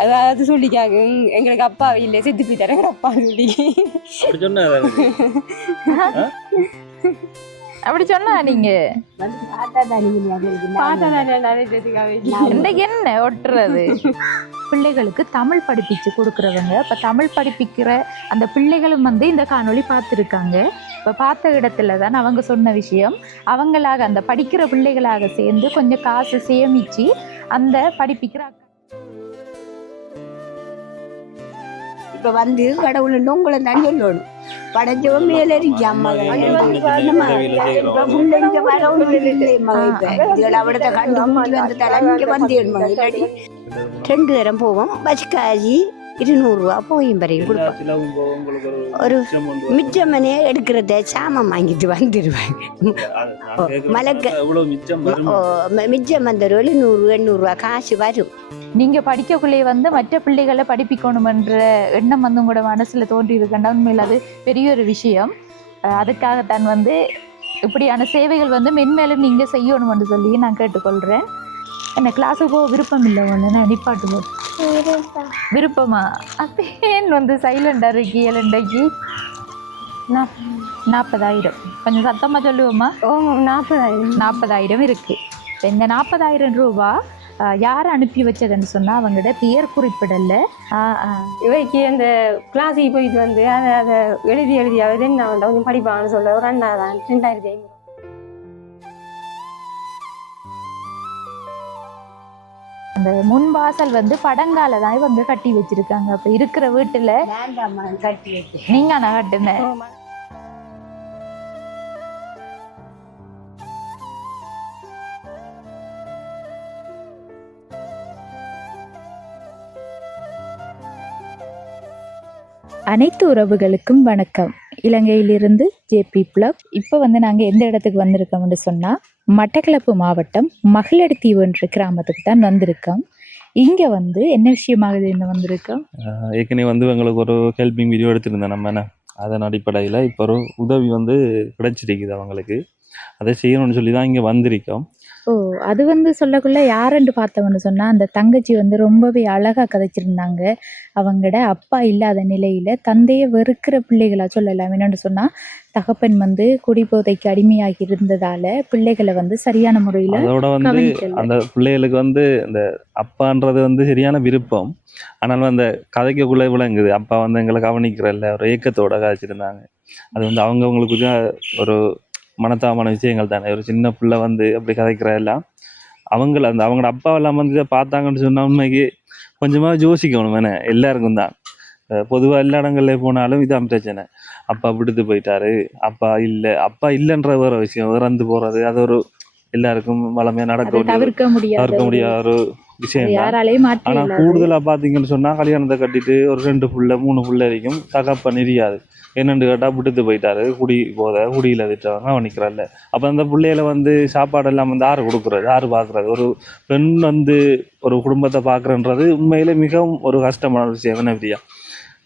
அதாவது சொல்லிக்காங்க எங்களுக்கு அப்பா இல்லை செத்து போயிட்டாரு எங்க அப்பா சொல்லி அப்படி சொன்னா நீங்க என்ன ஒட்டுறது பிள்ளைகளுக்கு தமிழ் படிப்பிச்சு கொடுக்குறவங்க இப்போ தமிழ் படிப்பிக்கிற அந்த பிள்ளைகளும் வந்து இந்த காணொளி பார்த்துருக்காங்க. இப்போ பார்த்த இடத்துல தான் அவங்க சொன்ன விஷயம், அவங்களாக அந்த படிக்கிற பிள்ளைகளாக சேர்ந்து கொஞ்சம் காசு சேமித்து அந்த படிப்பிக்கிற இப்போ வந்து கடவுள் உங்களை தான் சொல்லணும். படைச்சவன் மேல இருக்கு அம்மா அவிடத்தை கண்டு வந்து தலைமைக்கு வந்து இல்லாடி 2 தரம் போவோம். பஸ்காஜி 200 போயும் பறையும் கொடுப்போம். ஒரு மிச்சமனே எடுக்கிறத சாமம் வாங்கிட்டு வந்துடுவாங்க. மிச்சம் வந்துடும் 700 காசு வரும். நீங்க படிக்கக்குள்ளே வந்து மற்ற பிள்ளைகளை படிப்பிக்கணுமென்ற எண்ணம் வந்து உங்களோட மனசுல தோன்றி இருக்கண்டா, உண்மையில் அது பெரிய ஒரு விஷயம். அதுக்காகத்தான் வந்து இப்படியான சேவைகள் வந்து மென்மேலும் நீங்க செய்யணும்னு சொல்லி நான் கேட்டுக்கொள்றேன். என்ன கிளாஸுக்கு போக விருப்பம் இல்லை ஒன்று நான் நிப்பாட்டு விருப்பமா அப்பேன் வந்து சைலண்டா இருக்கி 7க்கு 40,000 கொஞ்சம் சத்தமா சொல்லுவோமா? 40,000 இருக்கு. இந்த 40,000 ரூபா யார் அனுப்பி வச்சதுன்னு சொன்னா அவங்களோட பெயர் குறிப்பிடல. இவைக்கு அந்த கிளாஸுக்கு போயிட்டு வந்து அதை எழுதியாவது நான் கொஞ்சம் படிப்பான்னு சொல்ல ஒரு 2,500 அந்த முன்வாசல் வந்து படங்கால தான் வந்து கட்டி வச்சிருக்காங்க. அப்ப இருக்கிற வீட்டுல நீங்க நான் கட்டுனேன். அனைத்து உறவுகளுக்கும் வணக்கம். இலங்கையிலிருந்து ஜேபி பிளப். இப்போ வந்து நாங்கள் எந்த இடத்துக்கு வந்திருக்கோம்னு சொன்னால் மட்டக்களப்பு மாவட்டம் மகளடித்தீவு என்ற கிராமத்துக்கு தான் வந்திருக்கோம். இங்கே வந்து என்ன விஷயமாக இன்னும் வந்திருக்கோம், ஏற்கனவே வந்து எங்களுக்கு ஒரு ஹெல்பிங் வீடியோ எடுத்திருந்தேன் நம்ம என்ன, அதன் அடிப்படையில் இப்போ ஒரு உதவி வந்து கிடைச்சிருக்குது அவங்களுக்கு. அதை செய்யணும்னு சொல்லி தான் இங்கே வந்திருக்கோம். அது வந்து சொல்லக்குள்ள யாருன்னு பார்த்தவன்னு சொன்னால் அந்த தங்கச்சி வந்து ரொம்பவே அழகாக கதைச்சிருந்தாங்க. அவங்களோட அப்பா இல்லாத நிலையில் தந்தையை வெறுக்கிற பிள்ளைகளா சொல்லலாம். என்னென்னு சொன்னால் தகப்பன் வந்து குடிபோதைக்கு அடிமையாகி இருந்ததால பிள்ளைகளை வந்து சரியான முறையில் அதோட வந்து அந்த பிள்ளைகளுக்கு வந்து இந்த அப்பான்றது வந்து சரியான விருப்பம். ஆனாலும் அந்த கதைக்குள்ளே விளங்குது அப்பா வந்து எங்களை கவனிக்கிறல்ல ஒரு ஏக்கத்தோட கதைச்சிருந்தாங்க. அது வந்து அவங்கவுங்களுக்கு ஒரு மனத்தாமான விஷயங்கள் தானே. ஒரு சின்ன பிள்ளை வந்து அப்படி கதைக்கிற எல்லாம் அவங்களோட அப்பாவெல்லாம் வந்து பார்த்தாங்கன்னு சொன்னால் உண்மைக்கு கொஞ்சமாக யோசிக்கணும். வேணே எல்லாருக்கும் தான் பொதுவாக எல்லா இடங்கள்ல போனாலும் இதான் பிரச்சனை. அப்பா விடுத்து போயிட்டாரு, அப்பா இல்லைன்ற வேற விஷயம், இறந்து போகிறது அது ஒரு எல்லாருக்கும் வளமையாக தவிர்க்க முடியாத ஒரு விஷயம் தான். ஆனால் கூடுதலாக பார்த்தீங்கன்னு சொன்னால் கல்யாணத்தை கட்டிட்டு ஒரு 2 பிள்ளை 3 பிள்ளை வரைக்கும் தகப்பன் தெரியாது. என்னென்னு கேட்டால் விட்டுட்டு போயிட்டாரு, குடியில் திட்டவங்க அவன் நிற்கிறாள்ல. அப்போ அந்த பிள்ளைகளை வந்து சாப்பாடெல்லாம் வந்து யார் கொடுக்குறது, யார் பார்க்குறது? ஒரு பெண் வந்து ஒரு குடும்பத்தை பார்க்குறன்றது உண்மையிலே மிகவும் ஒரு கஷ்டமான விஷயம். என்ன பிரியா,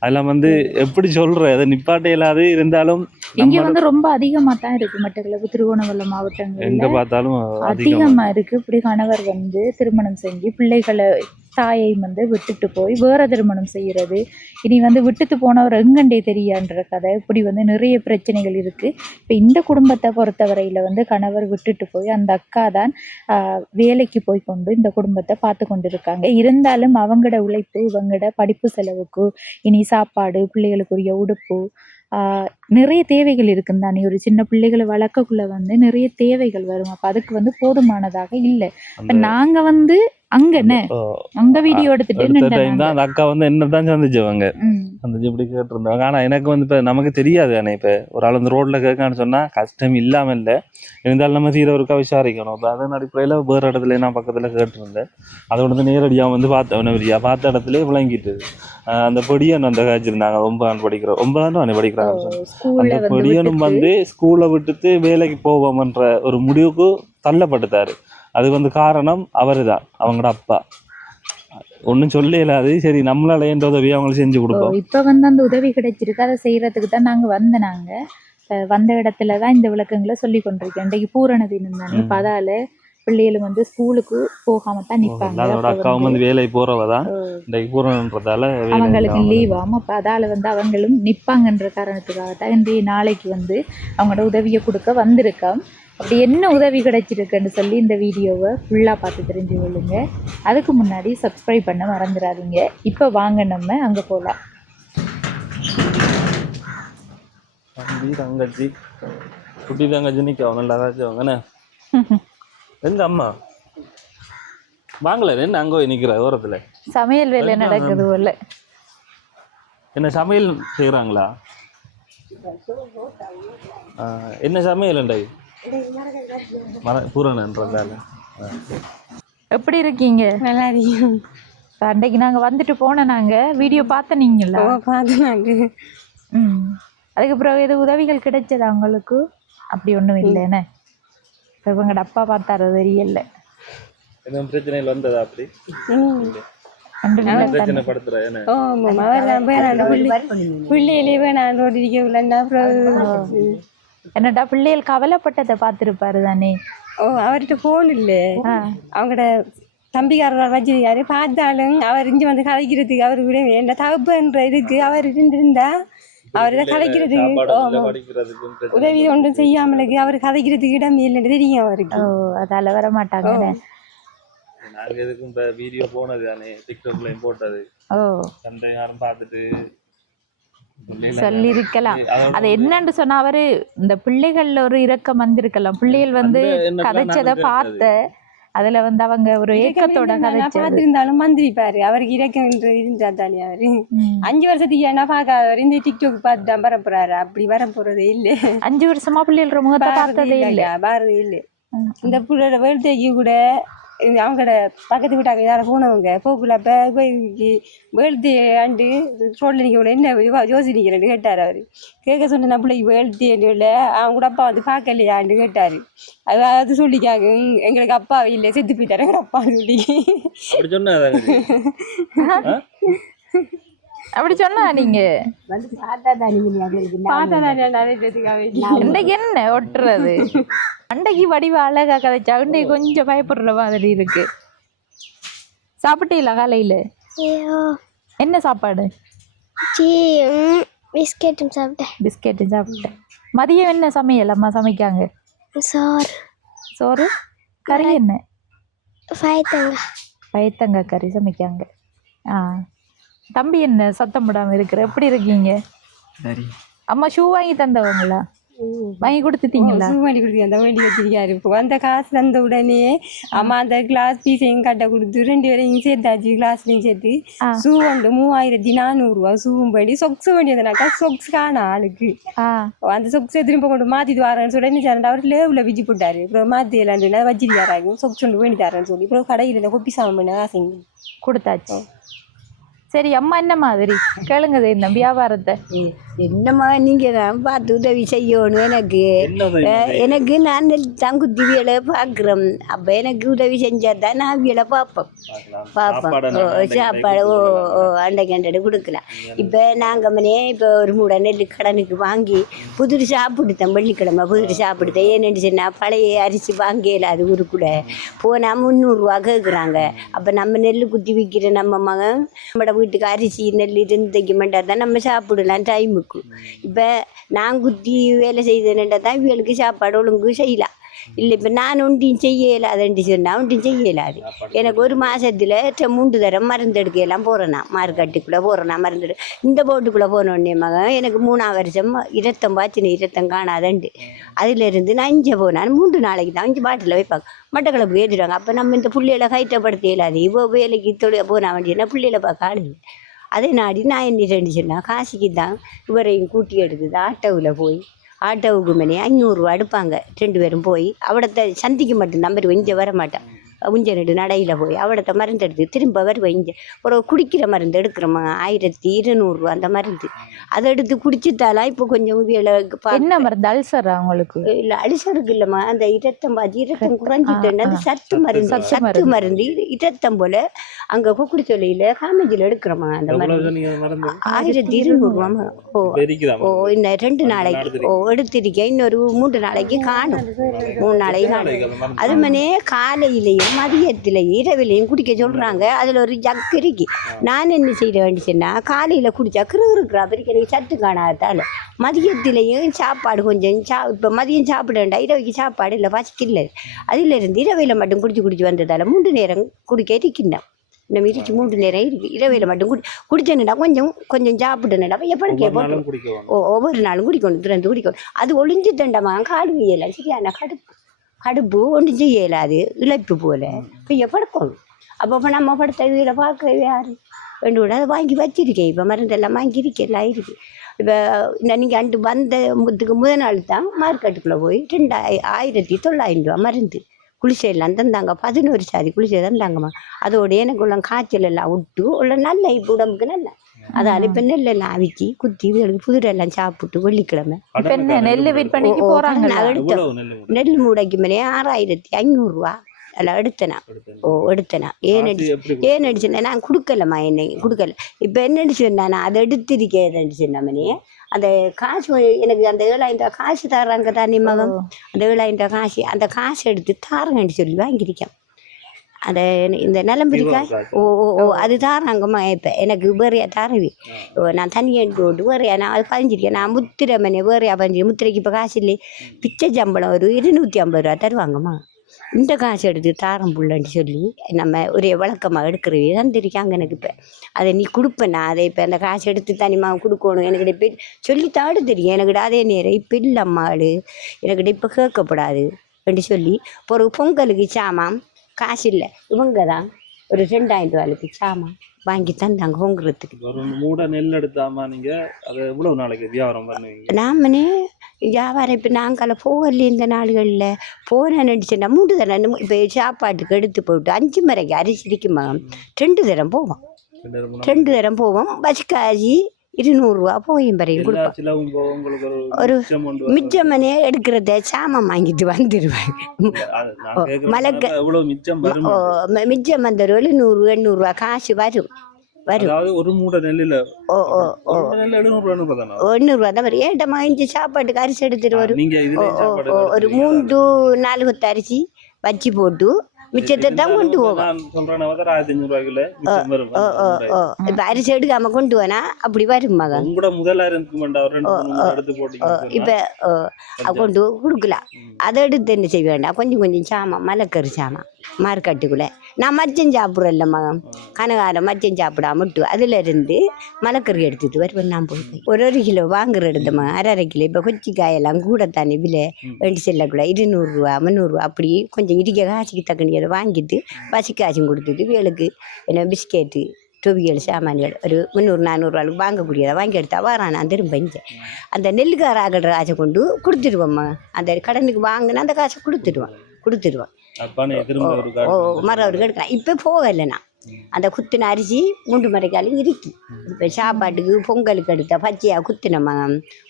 அதெல்லாம் வந்து எப்படி சொல்ற அதை நிப்பாட்ட இல்லாது இருந்தாலும் இங்க வந்து ரொம்ப அதிகமா தான் இருக்கு. மட்டக்களப்பு திருகோணமலை மாவட்டங்கள் எங்க பார்த்தாலும் அதிகமா இருக்கு. இப்படி கணவர் வந்து திருமணம் செஞ்சு பிள்ளைகளை தாயை வந்து விட்டுட்டு போய் வேற திருமணம் செய்யறது, இனி வந்து விட்டுட்டு போனவர் எங்கண்டே தெரியான்ற கதை, இப்படி வந்து நிறைய பிரச்சனைகள் இருக்கு. இப்போ இந்த குடும்பத்தை பொறுத்தவரையில வந்து கணவர் விட்டுட்டு போய் அந்த அக்கா தான் வேலைக்கு போய் கொண்டு இந்த குடும்பத்தை பார்த்து கொண்டு இருக்காங்க. இருந்தாலும் அவங்களோட உழைப்பு, இவங்களோட படிப்பு செலவுக்கு, இனி சாப்பாடு, பிள்ளைகளுக்குரிய உடுப்பு, நிறைய தேவைகள் இருக்குன்னு தானே. ஒரு சின்ன பிள்ளைகளை வளர்க்கக்குள்ள வந்து நிறைய தேவைகள் வரும். அப்போ அதுக்கு வந்து போதுமானதாக இல்லை. இப்போ நாங்க வந்து அங்க வீடியோ எடுத்துட்டு அந்த அக்கா வந்து என்னதான் சந்திச்சவங்க இப்படி கேட்டிருந்தாங்க. ஆனா எனக்கு வந்து இப்ப நமக்கு தெரியாது தானே. இப்ப ஒரு ஆள் வந்து ரோட்ல கேட்கான்னு சொன்னா கஷ்டம் இல்லாம இல்லை, இருந்தாலும் நம்ம தீர ஒருக்கா விசாரிக்கணும். இப்போ அதன் அடிப்படையில வேறு இடத்துல நான் பக்கத்துல கேட்டிருந்தேன். அதோட வந்து நேரடியா வந்து பார்த்த இடத்துல விளங்கிட்டு அந்த பொடியன் அந்த காய்ச்சிருந்தாங்க. 9ஆம் படிக்கிறாங்க. அந்த பொடியனும் வந்து ஸ்கூலை விட்டுட்டு வேலைக்கு போவோம்ன்ற ஒரு முடிவுக்கு தள்ளப்பட்டுட்டாரு. அது வந்து காரணம் அவரு தான், அவங்களோட அப்பா. ஒன்றும் சொல்ல இல்லாது, சரி நம்மளால எந்த உதவியை அவங்களுக்கு செஞ்சு கொடுப்போம். இப்போ வந்து அந்த உதவி கிடைச்சிருக்கு, அதை செய்யறதுக்கு தான் நாங்கள் வந்த இடத்துல தான் இந்த விளக்கங்களை சொல்லி கொண்டிருக்கோம். இன்றைக்கு பூரண தினம் தானே. இப்போ அதால பிள்ளைகளும் வந்து ஸ்கூலுக்கு போகாம தான் நிற்பாங்க. அதோட அக்காவும் வந்து வேலை போறவதான் இன்றைக்கு பூரணன்றதால அவங்களுக்கு லீவ் ஆகும். அப்போ அதால் வந்து அவங்களும் நிற்பாங்கன்ற காரணத்துக்காக தான் இன்றைய நாளைக்கு வந்து அவங்களோட உதவியை கொடுக்க வந்திருக்கோம். அப்படி என்ன உதவி கிடைச்சிருக்குன்னு சொல்லி இந்த வீடியோவை ஃபுல்லாக பார்த்து தெரிஞ்சு கொள்ளுங்க. அதுக்கு முன்னாடி சப்ஸ்கிரைப் பண்ண மறந்துடாதீங்க. இப்போ வாங்க நம்ம அங்கே போகலாம். தங்கச்சி குட்டி தங்கச்சி நிற்கும் நல்லா தாச்சுவாங்கண்ணே. எங்க அம்மா வாங்கல என்ன அங்கே போய் நிற்கிற ஓரத்தில் சமையல் வேலை நடக்குது போல. என்ன சமையல் செய்கிறாங்களா? என்ன சமையல் உண்டை பூரணன்றதால எப்படி இருக்கீங்க? நல்லா இருக்கும். அன்றைக்கு நாங்கள் வந்துட்டு போனோம். நாங்கள் வீடியோ பார்த்தனீங்களா? பார்த்துனாங்க. அதுக்கு பிறகு எது உதவிகள் கிடைச்சதா உங்களுக்கு? அப்படி ஒன்றும் இல்லைண்ணே. இப்போ இவங்கட அப்பா பார்த்தாரு தெரியல. எதுவும் பிரச்சனைகள் வந்ததா? அப்படி என்னடா பிள்ளைகள் கவலைப்பட்டதை பார்த்துருப்பாரு தானே. அவர்கிட்ட போன் இல்லை. அவங்களோட தம்பிக்காரர் வச்சிருக்காரு. பார்த்தாலும் அவர் இங்கே வந்து கதைக்கிறதுக்கு அவர் விட என்ன தகுப்புன்ற இதுக்கு அவர் இருந்திருந்தா அவர் இதை கதைக்கிறதுக்கு உதவி ஒன்றும் செய்யாமலுக்கு அவர் கதைக்கிறதுக்கு இடம் இல்லைன்னு தெரியும் அவருக்கு. அதால வர மாட்டாங்க. நாங்க எதுக்கும் இந்த வீடியோ போனது தானே டிக்டாக்லயும் போட்டது. சண்டை யாரும் பார்த்துட்டு சொல்லிருக்கலாம். அது என்னன்னு சொன்னா அவரு இந்த பிள்ளைகள்ல ஒரு இரக்கம் வந்திருக்கலாம். பிள்ளைகள் வந்து கதைச்சதை பார்த்த அதுல வந்து அவங்க ஒரு ஏக்கத்தோட பார்த்திருந்தாலும் வந்திருப்பாரு. அவருக்கு இறக்கம் இருந்தா தானே அவரு 5 வருஷத்துக்கு ஏன்னா பார்க்காதவர் இந்த டிக்டாக் பார்த்துட்டா வரப்போறாரு. அப்படி வர போறதே இல்லை. 5 வருஷமா பிள்ளைகள் முகத்தை பார்த்ததே இல்லை. பாரதே இல்லை. இந்த பிள்ளையோட வேல்தேக்கு கூட அவங்களோட பக்கத்து வீட்டாங்க யாரை போனவங்க போக்குள்ள போய் வேல்தே ஆண்டு ரோட்ல நிற்க என்ன ஜோசி நிற்கிறேன்னு கேட்டார். அவர் கேட்க சொன்ன நான் பிள்ளைக்கு வேல்தேன்னு இல்லை அவங்க கூட அப்பா வந்து பார்க்கலையான்னு கேட்டார். அது சொல்லிக்காங்க எங்களுக்கு அப்பா இல்லை செத்து போயிட்டாரு எங்கள் அப்பா சொல்லி அப்படி சொன்னா நீங்க இன்றைக்கு என்ன ஒட்டுறது? அண்டைக்கு வடிவ அழகா கதைச்சா அண்டைக்கு கொஞ்சம் பயப்படுற மாதிரி இருக்கு. சாப்பிட்டீங்களா காலையில? என்ன சாப்பாடு? பிஸ்கெட்டும் சாப்பிட்டேன். பிஸ்கெட்டும் சாப்பிட்டேன். மதியம் என்ன சமையல் அம்மா சமைக்காங்க? சோறு கறி என்ன? பயத்தங்காய் கறி சமைக்காங்க. தம்பி என்ன சத்தம் போடாம இருக்கிற? எப்படி இருக்கீங்க? அம்மா ஷூ வாங்கி தந்தவங்களா? வாங்கி கொடுத்துட்டீங்களா? ஷூ வாங்கி கொடுத்தீங்க வேண்டி வச்சிருக்காரு. இப்போ அந்த காசு தந்த உடனே அம்மா அந்த கிளாஸ் பீஸையும் கட்ட கொடுத்து 2 பேரையும் சேர்த்தாச்சு. கிளாஸ்லையும் சேர்த்து ஷூ வந்து 3400 ரூபா ஷூவும் படி. சொக்ஸ் வேண்டியதுனாக்கா சொக்ஸ் காண ஆளுக்கு அந்த சொக்ஸை திரும்ப கொண்டு மாற்றிட்டு வரேன்னு சொல்லி என்ன சேரண்டா அவர் லேவில் விஜி போட்டாரு. அப்புறம் மாற்றி இல்லாண்டுனா வச்சிருக்காராங்க சொக்ஸ் ஒன்று வேண்டி தரேன்னு சொல்லி அப்புறம் கடையில் இந்த கொப்பி சாமம் பண்ண காசைங்க கொடுத்தாச்சு. சரி அம்மா என்ன மாதிரி கேளுங்க இந்த வியாபாரத்தை. என்னம்மா நீங்கள் தான் பார்த்து உதவி செய்யணும். எனக்கு நான் தங்குத்தி வேலை பார்க்குறோம். அப்போ எனக்கு உதவி செஞ்சால் தான் நான் வேலை பார்ப்பேன். சாப்பாடு அண்டை கொடுக்கலாம். இப்போ நாங்கள் இப்போ ஒரு மூட நெல் கடனுக்கு வாங்கி புதுரு சாப்பிடுத்தேன். வெள்ளிக்கிழமை புதுரு சாப்பிடுத்தேன். ஏன்னு சொன்னால் பழைய அரிசி வாங்கல அது ஒரு கூட போனால் 300 ரூபா கேட்குறாங்க. அப்போ நம்ம நெல் குத்தி விற்கிற நம்ம மகன் நம்மளோட வீட்டுக்கு அரிசி நெல் இருந்தைக்க மாட்டார் தான் நம்ம சாப்பிடலாம் டைமுக்கு. இப்போ நான் குத்தி வேலை செய்தேன்டா தான் இவங்களுக்கு சாப்பாடு ஒழுங்கு செய்யலாம். இல்லை இப்போ நான் ஒன்றையும் செய்யலாதுன்ட்டு சொன்னால் ஒன்றையும் செய்யலாது. எனக்கு ஒரு மாதத்தில் 3 தரம் மருந்து எடுக்கலாம் போகிறேன்னா மார்க்கெட்டுக்குள்ளே போகிறேன்னா மருந்து இந்த போட்டுக்குள்ளே போனோடனே மகன் எனக்கு 3ஆம் வருஷம் இரத்தம் பாய்ச்சின இரத்தம் காணாதண்டு. அதிலிருந்து நான் இங்கே போனேன் 3 நாளைக்கு தான் 5 பாட்டில் வைப்பாங்க. மட்டக்களப்பு ஏற்றிடுவாங்க. அப்போ நம்ம இந்த பிள்ளைகளை கைட்டப்படுத்த இயலாது. இவ்வளோ வேலைக்கு தொழில் போன வேண்டியன்னா பிள்ளைகளை பார்க்க ஆளு. அதே நாடி நான் என்ன சொன்னால் காசிக்கு தான் இவரையும் கூட்டி எடுக்குது. ஆட்டோவில் போய் ஆட்டோவுக்கு மேலே 500 ரூபா எடுப்பாங்க. 2 பேரும் போய் அவடத்தை சந்திக்க மாட்டேன். நம்பர் இங்கே வர மாட்டேன். உஞ்சநடு நடையில் போய் அவடத்த மருந்து எடுத்து திரும்ப வருவேன் இங்கே ஒரு குடிக்கிற மருந்து எடுக்கிறோமா 1200 அந்த மருந்து அதை எடுத்து குடிச்சுட்டாலாம் இப்போ கொஞ்சம் என்ன மருந்து அல்சர் அவங்களுக்கு இல்லை அல்சருக்கு இல்லைம்மா அந்த இரத்தம் குறைஞ்சிட்டேன்னு அது சத்து மருந்து இரத்தம் போல அங்கே குடி சொல்லியில் காமேஜில் எடுக்கிறோமா அந்த மருந்து 1200 ஓ இன்னும் 2 நாளைக்கு எடுத்திருக்கேன் இன்னொரு 3 நாளைக்கு காணும் 3 நாளைக்கு காணும் அது மனே காலையிலையும் மதியத்திலையும் இரவிலையும் குடிக்க சொல்கிறாங்க அதில் ஒரு ஜக்கு இருக்கு நான் என்ன செய்ய வேண்டிச்சுன்னா காலையில் குடித்தா இருக்கிற பிரிக்க சத்து காணாதால் மதியத்திலையும் சாப்பாடு கொஞ்சம் இப்போ மதியம் சாப்பிட வேண்டாம் இரவைக்கு சாப்பாடு இல்லை பசிக்கல அதிலிருந்து இரவையில் மட்டும் குடிச்சு வந்ததால் 3 நேரம் குடிக்க இருக்கின்றேன் இந்த இருக்கு 3 நேரம் இருக்குது இரவையில் மட்டும் குடிச்சேன்னுடா கொஞ்சம் சாப்பிட்டேன்டா எப்படி கேட்போம் ஒவ்வொரு நாளும் குடிக்கணும் 2 குடிக்கணும் அது ஒளிஞ்சு தண்டமா காடு இயலை சரியான கடுப்பு ஒன்றும் செய்யலாது இழைப்பு போல இப்போ படுக்கணும் அப்போ நம்ம படுத்த இதில் பார்க்க யார் ரெண்டு கூட அதை வாங்கி வச்சிருக்கேன் இப்போ மருந்தெல்லாம் வாங்கியிருக்கேன் இருக்குது இப்போ நீங்கள் அண்டு வந்ததுக்கு முதல் நாள் தான் மார்க்கெட்டுக்குள்ளே போய் 2900 ரூபா மருந்து குளிசையெல்லாம் தந்தாங்க 11 சாதி குளிசை தந்தாங்கம்மா அதோட எனக்குள்ள காய்ச்சல் எல்லாம் விட்டு உள்ள நல்ல இப்போ உடம்புக்கு நல்ல அதால இப்போ நெல்லெல்லாம் அவிச்சு குத்தி வீடுக்கு புதிரெல்லாம் சாப்பிட்டு வெள்ளிக்கிழமை நெல் விற்பனைக்கு போகிறாங்க நான் எடுத்தேன் நெல் மூடைக்கு மேலே 6500 ரூபா அதெல்லாம் எடுத்தேனா ஏன் அடிச்சுன்னா நான் கொடுக்கலம்மா என்னை கொடுக்கல இப்போ என்ன அடிச்சுன்னா நான் அதை எடுத்திருக்கேன் அடிச்சுன்னாமனே அந்த காசு எனக்கு அந்த 7000 ரூபா காசு தர்றாங்க தானே மகம் அந்த 7000 ரூபா காசு அந்த காசு எடுத்து தாரங்கன்னு சொல்லி வாங்கியிருக்கேன் அந்த இந்த நிலம்பிரிக்கா அது தாராங்கம்மா இப்போ எனக்கு வேறையா தாரவி நான் தனியாக போட்டு வேறையா நான் அது பதிஞ்சிருக்கேன் நான் முத்திரமனே வேறையா பதிஞ்சு முத்திரைக்கு இப்போ காசு இல்லை பிச்சை சம்பளம் ஒரு 250 ரூபா தருவாங்கம்மா இந்த காசு எடுத்து தாரம் புள்ளன்னு சொல்லி நம்ம ஒரே வழக்கமாக எடுக்கிறவே தந்திருக்காங்க எனக்கு இப்போ அதை நீ கொடுப்பேண்ணா அதை இப்போ அந்த காசு எடுத்து தனிமாக கொடுக்கணும் எனக்கிட்ட இப்போ சொல்லித்தாடு தெரியும் எனக்கிட்ட அதே நேரம் இப்போ இல்லம்மாடு எனக்கிட்ட இப்போ கேட்கப்படாது அப்படின்னு சொல்லி ஒரு பொங்கலுக்கு சாமான் காசு இல்லை இவங்க தான் ஒரு 2000 ரூபாய்க்கு சாமான் வாங்கி தந்தாங்க பொங்குறதுக்கு நெல் எடுத்தாமா நீங்கள் அதை எவ்வளோ நாளைக்கு வியாபாரம் பண்ணுவீங்க நாமனே வியாபாரம் இப்போ நாங்கள் போகல இந்த நாடுகளில் போன நடிச்சுன்னா 3 தரம் இப்போ சாப்பாட்டுக்கு எடுத்து போட்டு 5 மரைக்கு அரிசி இருக்குமா 2 தரம் போவோம் 2 தரம் போவோம் பஸ்காஜி 200 ரூபா போயும் பறையும் கொடுப்போம் ஒரு மிச்சமனே எடுக்கிறத சாமான் வாங்கிட்டு வந்துடுவாங்க மலைக்கு மிச்சம் வந்த 700-800 ரூபா காசு வரும் ஒரு மூட்டை நெல்லில் 800 ரூபா தான் வரும் ஏன்டமா இஞ்சி சாப்பாட்டுக்கு அரிசி எடுத்துட்டு வரும் ஒரு 3-4 கொத்து அரிசி வச்சு போட்டு மிச்சத்தை தான் கொண்டு போவோம் இப்போ அரிசி எடுக்காம கொண்டு போனா அப்படி வரும் மகன் இப்போ கொண்டு கொடுக்கலாம் அதை எடுத்து என்ன செய்ய வேண்டாம் கொஞ்சம் சாமான் மலைக்கறி சாமான் மார்க்கெட்டுக்குள்ளே நான் மச்சம் சாப்பிட்றேன்ல மகன் கனகாரம் மச்சம் சாப்பிடாம விட்டு அதில் இருந்து மலைக்கறி எடுத்துட்டு வருவேன் நான் போய் 1 கிலோ வாங்குற எடுத்தம்மா 1/2 கிலோ இப்போ கொச்சிக்காயெல்லாம் கூட தானே விலை வேண்டி செல்லக்கூட 200 ரூபா 300 ரூபா அப்படி கொஞ்சம் இடிக்க காசுக்கு தக்கணியை வாங்கிட்டு பசி காசும் கொடுத்துட்டு வேலுக்கு என்ன பிஸ்கெட்டு டொவியல் சாமான்கள் ஒரு 300-400 ரூபாய்க்கு வாங்கக்கூடியதை வாங்கி எடுத்தா வரான் நான் திரும்ப இங்கே அந்த நெல்லுக்கார ஆகிற காசை கொண்டு கொடுத்துடுவோம்மா அந்த கடனுக்கு வாங்கினா அந்த காசை கொடுத்துடுவான் மரம் எடுக்கலாம் இப்போ போகலைண்ணா அந்த குத்தின அரிசி 3 மரைக்காலும் இருக்கு இப்போ சாப்பாட்டுக்கு பொங்கலுக்கு எடுத்த பச்சையாக குத்தினம்மா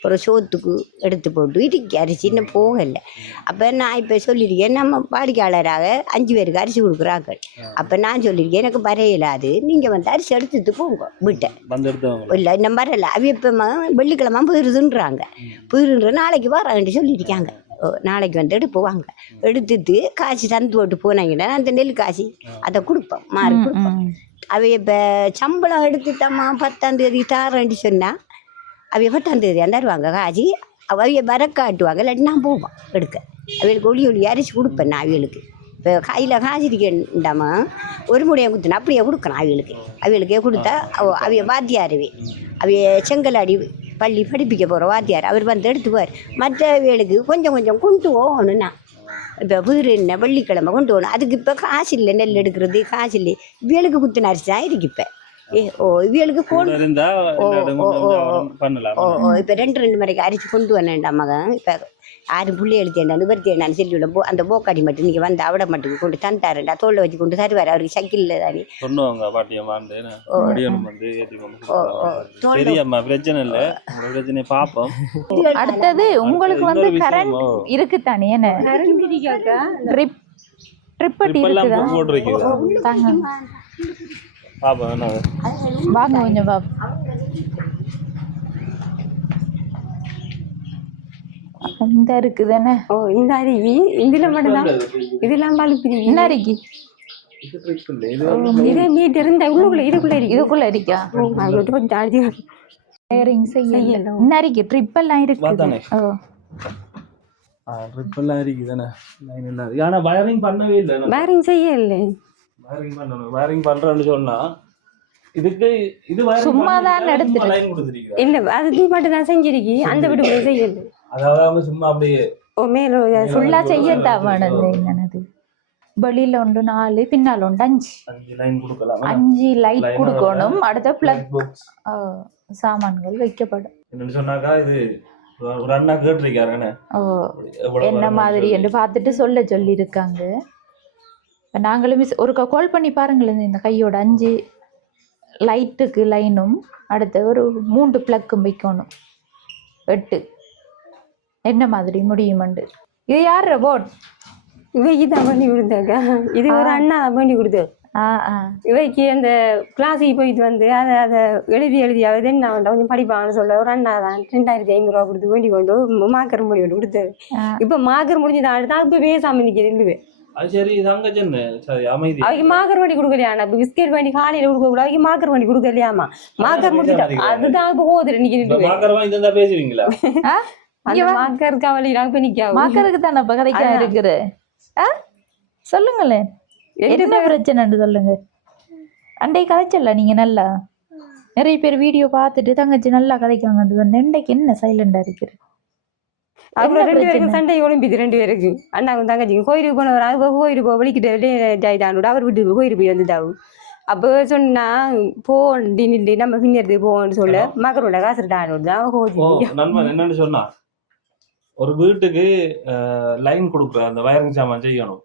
ஒரு சோத்துக்கு எடுத்து போட்டு இருக்கு அரிசி இன்னும் போகலை அப்போ நான் இப்போ சொல்லியிருக்கேன் நம்ம வாடிக்கையாளராக 5 பேருக்கு அரிசி கொடுக்குறாங்க அப்போ நான் சொல்லியிருக்கேன் எனக்கு வரையிலாது நீங்கள் வந்து அரிசி எடுத்துட்டு போங்க வீட்டை இல்லை இன்னும் வரலை அவ இப்போ வெள்ளிக்கிழமை புதிருன்ற நாளைக்கு வராங்கன்னு சொல்லியிருக்காங்க நாளைக்கு வந்து எடுப்புவாங்க எடுத்துட்டு காசு தந்து போட்டு போனாங்கன்னா அந்த நெல் காசு அதை கொடுப்போம் மாறி கொடுப்போம் அவ இப்போ சம்பளம் எடுத்துட்டம்மா 10ஆம் தேதி தாரேன்னு சொன்னால் அவ 10ஆம் தேதி தருவாங்க காசு அவைய வர காட்டுவாங்க இல்லாட்டி நான் போவோம் எடுக்க அவளுக்கு ஒளி அரிசி கொடுப்பேன் நான் அவளுக்கு இப்போ கையில் காசு இருக்கேன்டாமா ஒரு முறையை கொடுத்தனா அப்படியே கொடுக்கணும் அவளுக்கே கொடுத்தா அவைய வாத்தியாருவே அவைய செங்கலாடி பள்ளி படிப்பிக்க போகிற வாத்தியார் அவர் வந்து எடுத்துவார் மற்ற வேலுக்கு கொஞ்சம் கொண்டு போகணும்னா இப்போ புதிர வெள்ளிக்கிழமை கொண்டு போகணும் அதுக்கு இப்போ காசு இல்லை நெல் எடுக்கிறது காசு இல்லை வேலுக்கு குத்தின அரிசி தான் இருக்கு இப்போ இவளுக்கு இப்போ 2 மணிக்கு அரிசி கொண்டு வரேன்டா மகன் இப்போ ஆறு புள்ளி எழுத்தேன்டா நிவர்த்தியேண்டான்னு சொல்லி அந்த போக்காடி மட்டும் நீங்கள் வந்து அவட மட்டும் கொண்டு தந்தாருண்டா தோளில் வச்சு கொண்டு தருவார் அவருக்கு சைக்கிளில் தானே சொன்னவங்க பாட்டியம் வந்து ஏற்றி கொண்டு சரியம்மா பிரச்சனை இல்லை உங்களோட பிரச்சனையை பார்ப்போம். அடுத்தது உங்களுக்கு வந்து கரண்ட் இருக்குதானே என்ன ட்ரிப்பட்டி இருக்குதா தாங்க பார்ப்போம் என்ன வாங்க கொஞ்சம் பாப்போம். இந்த இருக்குதானே இந்த அருவி இதுல மட்டும்தான் இதெல்லாம் பழுப்பிரி என்ன அருகி இதே நீட் இருந்த இதுக்குள்ள இருக்கா வயரிங் செய்யல என்ன அருகி ட்ரிப் எல்லாம் இருக்குது. ட்ரிப் எல்லாம் இருக்குதானே லைன் எல்லாம் இருக்கு. ஆனா வயரிங் பண்ணவே இல்லை. வயரிங் செய்யல. வயரிங் பண்ணணும். வயரிங் பண்றேன்னு சொன்னா இதுக்கு இது சும்மா தான் எடுத்து லைன் கொடுத்துருக்கீங்க. இல்ல அது நீ மட்டும் தான் செஞ்சிருக்கி அந்த வீடு கூட செய்யல. அதாவது அவங்க சும்மா அப்படியே மேல ஃபுல்லா செய்யத்தாவானது என்னது வெளியில ஒன்று 4 பின்னால ஒன்று 5 லைன் கொடுக்கலாம். 5 லைட் கொடுக்கணும். அடுத்த பிளக் சாமான்கள் வைக்கப்படும். என்னன்னு சொன்னாக்கா இது ஒரு அண்ணா கேட்டிருக்காருன்னு என்ன மாதிரி என்று பார்த்துட்டு சொல்லி இருக்காங்க. நாங்களும் ஒரு கால் பண்ணி பாருங்களேன். இந்த கையோட 5 லைட்டுக்கு லைனும் அடுத்து ஒரு 3 பிளக்கும் வைக்கணும். 8 என்ன மாதிரி முடியுமண்டு. இது யார் போட் இவைக்கு தான் பண்ணி கொடுத்தாக்கா. இது ஒரு அண்ணா பண்ணி கொடுத்தோம். இவைக்கு அந்த கிளாஸுக்கு போயிட்டு வந்து அதை எழுதி அது என்ன கொஞ்சம் படிப்பாங்கன்னு சொல்ல ஒரு அண்ணா தான் 2500 ரூபா கொடுத்து வேண்டி கொண்டு மாக்கர் முடி கொண்டு கொடுத்தாரு. இப்போ மாக்கர் முடிஞ்சுதான் தான் இப்போ பேசாமல் நிற்கிறேன். அவங்க மாக்கர் வண்டி கொடுக்கலையா பிஸ்கெட் வண்டி காலையில கொடுக்க கூட அவங்க மாக்கர் வண்டி கொடுக்கலையாமா மாக்கர் முடிச்சுட்டா அதுதான் இப்போ போகுது பேசுவீங்களா மாக்கர் கவலையில இப்ப நிக்க மாக்கருக்கு தானே இப்ப கதைக்கா இருக்குது. சொல்லுங்களேன் என்ன பிரச்சனைன்னு சொல்லுங்க. அண்டை கதைச்சல நீங்க நல்லா நிறைய பேர் வீடியோ பார்த்துட்டு தங்கச்சி நல்லா கதைக்காங்கன்னு சொன்ன இன்றைக்கு என்ன சைலண்டா இருக்கிற அப்புறம் 2 பேருக்கும் சண்டை ஒலிம்பிது 2 பேருக்கு அண்ணாவும் தங்கச்சிக்கும் கோயிலுக்கு போனவர் அவங்க கோயிலுக்கு போய் வலிக்கிட்டு அவர் வீட்டுக்கு கோயிலுக்கு போய் வந்துட்டாவும். அப்போ சொன்னா போண்டி நில்லு நம்ம பின்னத்துக்கு போவோம்னு சொல்ல மகரோட காசு தான் என்னன்னு சொன்னா ஒரு வீட்டுக்கு லைன் கொடுக்குற அந்த வயரிங் சாமான் செய்யணும்.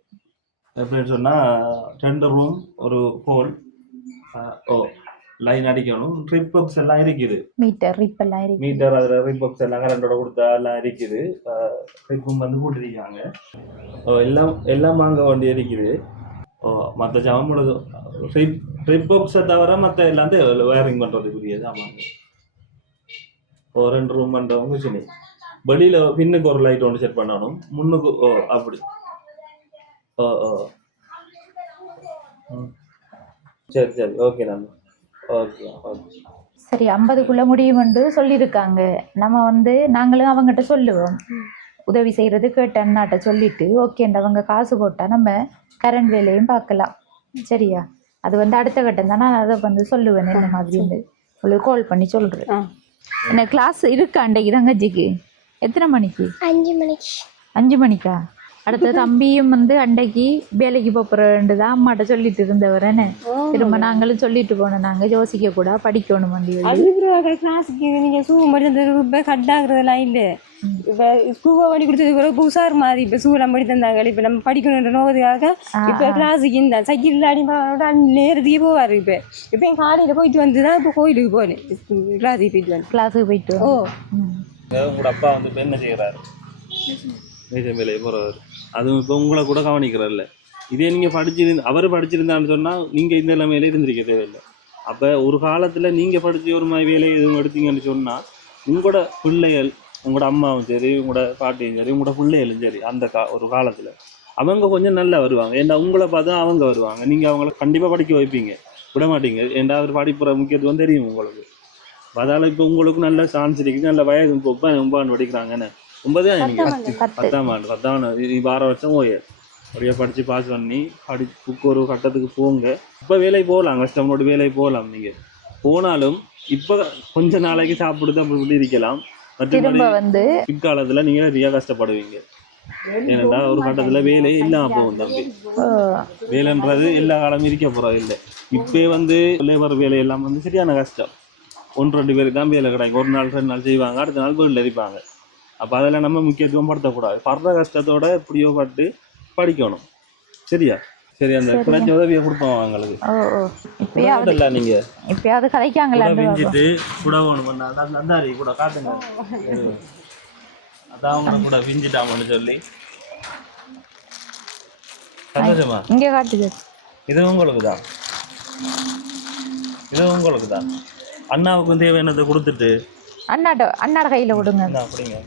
எப்படின்னு சொன்னா 2 ரூம் ஒரு ஹோல் லைன் அடிக்கணும். ட்ரிப் பாக்ஸ் எல்லாம் இருக்குது. மீட்டர் அதுல ட்ரிப் பாக்ஸ் எல்லாம் கரண்டோட கொடுத்தா எல்லாம் இருக்குது. ட்ரிப்பும் வந்து போட்டுருக்காங்க. எல்லாம் வாங்க வேண்டி இருக்குது. மற்ற சாமான் ட்ரிப் பாக்ஸை தவிர மற்ற எல்லாம் வயரிங் பண்றதுக்குரிய சாமான். 2 ரூம் பண்றவங்க சின்ன வெளியில பின்னுக்கு ஒரு லைட் ஒன்று செட் பண்ணணும். முன்னுக்கு அப்படி சரி ஓகே நான் ஓகே சரி 50க்குள்ள முடியும்னு சொல்லியிருக்காங்க. நம்ம வந்து நாங்களும் அவங்ககிட்ட சொல்லுவோம் உதவி செய்கிறது கேட்ட அண்ணாட்ட சொல்லிட்டு ஓகேண்ட அவங்க காசு போட்டால் நம்ம கரண்ட் வேலையும் பார்க்கலாம். சரியா அது வந்து அடுத்த கட்டம் தான். நான் அதை வந்து சொல்லுவேன் என்ன மாதிரி உங்களுக்கு கால் பண்ணி சொல்கிறேன். என்ன கிளாஸ் இருக்கா அன்றைக்கு தங்கச்சிக்கு எத்தனை மணிக்கு? 5 மணிக்கு. 5 மணிக்கா? அடுத்த தம்பியும் வந்து அன்றைக்கு வேலைக்கு போறேன்னு தான் அம்மாட்ட சொல்லிட்டு இருந்தவர். என்ன திரும்ப நாங்களும் சொல்லிட்டு போனோம் நாங்க யோசிக்க கூட படிக்கணும் வண்டி கிளாஸுக்கு நீங்க ஷூ மட்டும் கட் ஆகுறதெல்லாம் இல்லை. இப்ப ஸ்கூவை பண்ணி கொடுத்தது புதுசார் மாதிரி இப்ப ஷூலாம் படி தந்தாங்க. இப்ப நம்ம படிக்கணுன்ற நோவதுக்காக இப்ப கிளாஸுக்கு இந்த சைக்கிள் அடிப்போட நேரத்துக்கே போவாரு. இப்ப என் காலையில போயிட்டு வந்துதான் இப்ப கோயிலுக்கு போனேன். கிளாஸுக்கு போயிட்டு உங்களோட அப்பா வந்து இப்போ என்ன செய்கிறாரு? வேலையை போகிறவர். அதுவும் இப்போ உங்களை கூட கவனிக்கிறார்ல. இதே நீங்கள் அவர் படிச்சிருந்தான்னு சொன்னால் நீங்கள் இந்த நிலைமையில இருந்திருக்க தேவையில்லை. அப்போ ஒரு காலத்தில் நீங்கள் படித்து ஒரு மாதிரி வேலையை எதுவும் எடுத்தீங்கன்னு சொன்னால் உங்களோட பிள்ளைகள் உங்களோட அம்மாவும் சரி உங்களோட பாட்டியும் சரி உங்களோட பிள்ளைகளும் சரி அந்த ஒரு காலத்தில் அவங்க கொஞ்சம் நல்லா வருவாங்க. ஏன்னா உங்களை பார்த்தா அவங்க வருவாங்க. நீங்கள் அவங்கள கண்டிப்பாக படிக்க வைப்பீங்க, விட மாட்டீங்க. ஏன்னா அவர் படிப்புற முக்கியத்துவம் தெரியும் உங்களுக்கு. அதால் இப்போ உங்களுக்கு நல்ல சான்ஸ் இருக்குது. நல்ல வயது 9 படிக்கிறாங்கன்னு 9 நீங்கள் 10ஆம் ஆண்டு நீ 12 வருஷம் ஒரே படித்து பாஸ் பண்ணி புக்கு ஒரு கட்டத்துக்கு போங்க. இப்போ வேலை போகலாம், கஷ்டப்பட்டு வேலை போகலாம். நீங்கள் போனாலும் இப்போ கொஞ்ச நாளைக்கு சாப்பிடுது அப்படி இருக்கலாம். மற்றபடி பிற்காலத்தில் நீங்கள் நிறையா கஷ்டப்படுவீங்க. ஏன்னா ஒரு கட்டத்தில் வேலை இல்லாமல் போகும் தம்பி. வேலைன்றது எல்லா காலமும் இருக்க போகிறது இல்லை. இப்போ வந்து லேபர் வேலையெல்லாம் வந்து சரியான கஷ்டம். 1-2 பேருக்கு தான் வேலை கிடைக்கும். ஒரு நாள் 2 நாள் செய்வாங்க, அடுத்த நாள் வீட்டில் இருப்பாங்க. அப்போ அதில் நம்ம முக்கியத்துவம் படுத்தக்கூடாது. படுற கஷ்டத்தோட எப்படியோ பட்டு படிக்கணும். சரியா? சரி, அந்த குறைஞ்ச உதவியை கொடுப்போம் அவங்களுக்கு. இப்பயாவது இல்லை நீங்கள் இப்பயாவது கதைக்காங்களா விஞ்சிட்டு கூட வேணும் அந்தாரி கூட காட்டுங்க. அதான் அவங்க கூட விஞ்சிட்டாமன்னு சொல்லி சந்தோஷமா இங்கே காட்டுது. இது உங்களுக்கு தான், இது உங்களுக்கு தான். அண்ணாவுக்கும் தேவையானதை கொடுத்துட்டு அண்ணாட கையில் கொடுங்க. அப்படிங்க,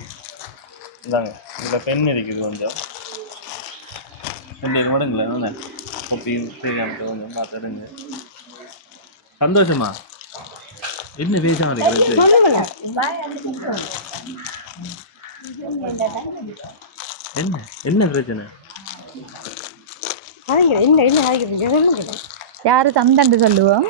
இந்தாங்க. இதில் பெண் இருக்குது கொஞ்சம் ரெண்டு விடுங்களேன். கொப்பி கொஞ்சம் பார்த்துடுங்க. சந்தோஷமா என்ன பேச இருக்கிறது? என்ன என்ன பிரச்சனை? யாரு தந்தண்டு சொல்லுவோம்.